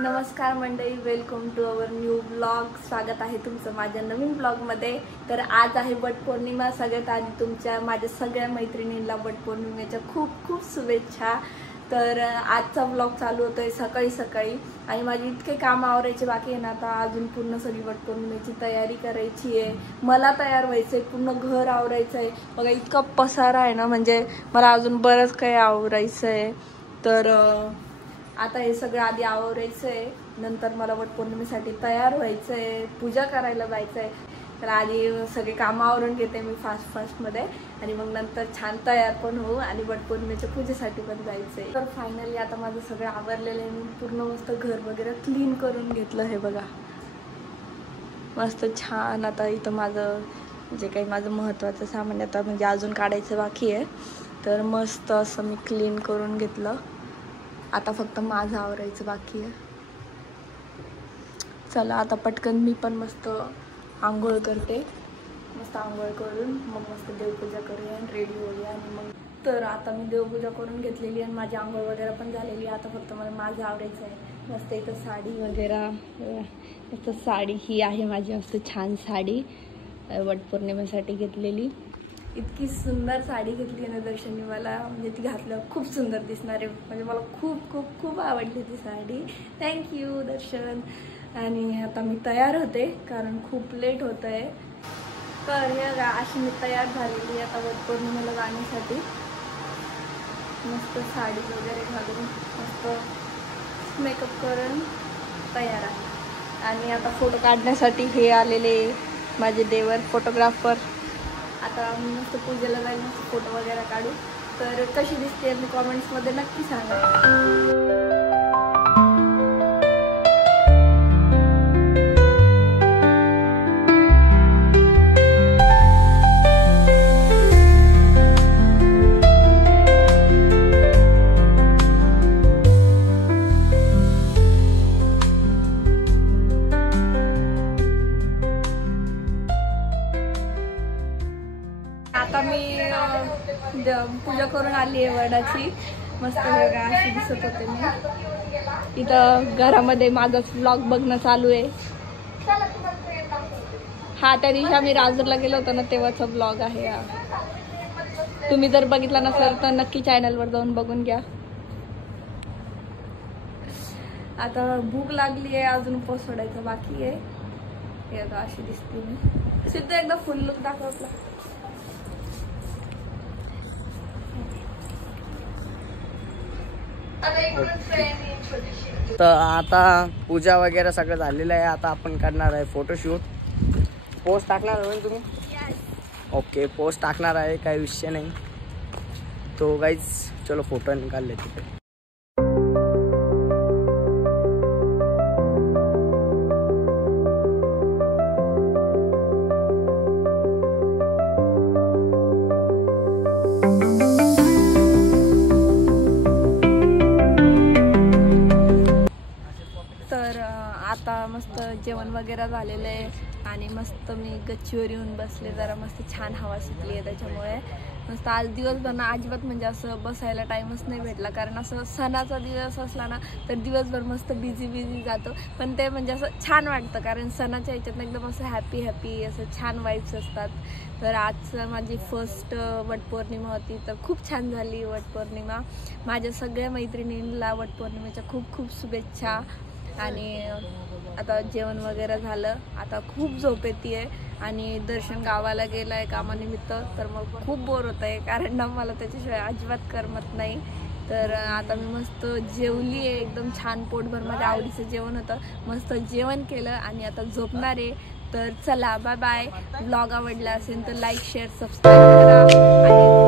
नमस्कार मंडळी, welcome to our new blog. स्वागत आहे तुमचं माझ्या नवीन ब्लॉगमध्ये। तर आज आहे वटपौर्णिमा। सगळ्यात आधी तुमच्या माझ्या सगळ्या मैत्रिणींना वटपौर्णिमेच्या खूप खूप शुभेच्छा। तर आजचा ब्लॉग चालू होतोय सकाळी सकाळी आणि माझे इतके काम आवरायचे बाकी आहे ना। आता अजून पूर्ण सगळी वटपौर्णिमेची तयारी करायची आहे। मला तयार व्हायचंय, पूर्ण घर आवरायचं आहे। बघा इतका पसारा आहे ना, म्हणजे मला अजून बरंच काही आवरायचं आहे। तर आता हे सगळं आधी आवरायचं आहे, नंतर मला वटपौर्णिमेसाठी तयार व्हायचं आहे, पूजा करायला जायचं आहे। तर आधी सगळे काम आवरून घेते मी फास्टमध्ये आणि मग नंतर छान तयार पण होऊ आणि वटपौर्णिमेच्या पूजेसाठी पण जायचं आहे। तर फायनली आता माझं सगळं आवरलेलं आहे। मी पूर्ण मस्त घर वगैरे क्लीन करून घेतलं। हे बघा मस्त छान। आता इथं माझं जे काही माझं महत्त्वाचं सामान आता म्हणजे अजून काढायचं बाकी आहे, तर मस्त असं मी क्लीन करून घेतलं। आता फक्त माझं आवरायचं बाकी आहे। चला आता पटकन मी पण मस्त आंघोळ करते। मस्त आंघोळ करून मग मस्त देवपूजा करूया आणि रेडी होऊया आणि मग तर आता मी देवपूजा करून घेतलेली आणि माझी आंघोळ वगैरे पण झालेली। आता फक्त मला माझं आवरायचं आहे। मस्त इथं साडी वगैरे, मस्त साडी ही आहे माझी मस्त छान साडी वटपौर्णिमेसाठी घेतलेली। इतकी सुंदर साडी घेतली ना दर्शनने मला, म्हणजे ती घातल्यावर खूप सुंदर दिसणार आहे। म्हणजे मला खूप खूप खूप आवडली ती साडी। थँक्यू दर्शन। आणि आता मी तयार होते कारण खूप लेट होत आहे। तर हे अशी मी तयार झालेली आता वटपौर्णिमेला जाण्यासाठी। मस्त साडी वगैरे घालून मस्त मेकअप करून तयार आहे। आणि आता फोटो काढण्यासाठी हे आलेले माझे देवर फोटोग्राफर। आता मस्त पूजेला जाईल, मस्त फोटो वगैरे काढू। तर कशी दिसते मी कॉमेंट्समध्ये नक्की सांगा। आता मी पूजा करून आली आहे वडाची। मस्त बघा अशी दिसत होते मी। इथं घरामध्ये माझाच व्लॉग बघणं चालू आहे। हा त्या दिवशी आम्ही राजूरला गेलो होतो ना, तेव्हाचा व्लॉग आहे हा। तुम्ही जर बघितला नसेल तर नक्की चॅनलवर जाऊन बघून घ्या। आता भूक लागली आहे, अजून उपवास सोडायचा बाकी आहे। हे आता अशी दिसते मी। सिद्ध एकदा फुल लुक दाखवला। तर आता पूजा वगैरे सगळं झालेलं आहे। आता आपण करणार आहे फोटोशूट। पोस्ट टाकणार आहे तुम्ही? ओके, पोस्ट टाकणार आहे, काही विषय नाही। तो गाइस चलो फोटो निकाल लेते हैं। आता मस्त जेवण वगैरे झालेलं आहे आणि मस्त मी गच्चीवर येऊन बसले। जरा मस्त छान हवा सुटली आहे, त्याच्यामुळे मस्त आज दिवसभर ना अजिबात म्हणजे असं बसायला टाईमच नाही भेटला। कारण असं सणाचा दिवस असला ना तर दिवसभर मस्त बिझी जातो, पण ते म्हणजे असं छान वाटतं कारण सणाच्या ह्याच्यात एकदम असं हॅपी असं छान वाईब्स असतात। तर आज माझी फर्स्ट वटपौर्णिमा होती, तर खूप छान झाली वटपौर्णिमा। माझ्या सगळ्या मैत्रिणींना वटपौर्णिमेच्या खूप खूप शुभेच्छा। आणि आता जेवण वगैरे झालं, आता खूप झोप येते आणि दर्शन गावाला गेला आहे कामानिमित्त। तर मग खूप बोर होत आहे कारण ना मला त्याच्याशिवाय अजिबात करमत नाही। तर आता मी मस्त जेवली आहे, एकदम छान पोटभर माझ्या आवडीचं जेवण होतं। मस्त जेवण केलं आणि आता झोपणार आहे। तर चला बाय बाय। ब्लॉग आवडला असेल तर लाईक शेअर सबस्क्राईब करा आणि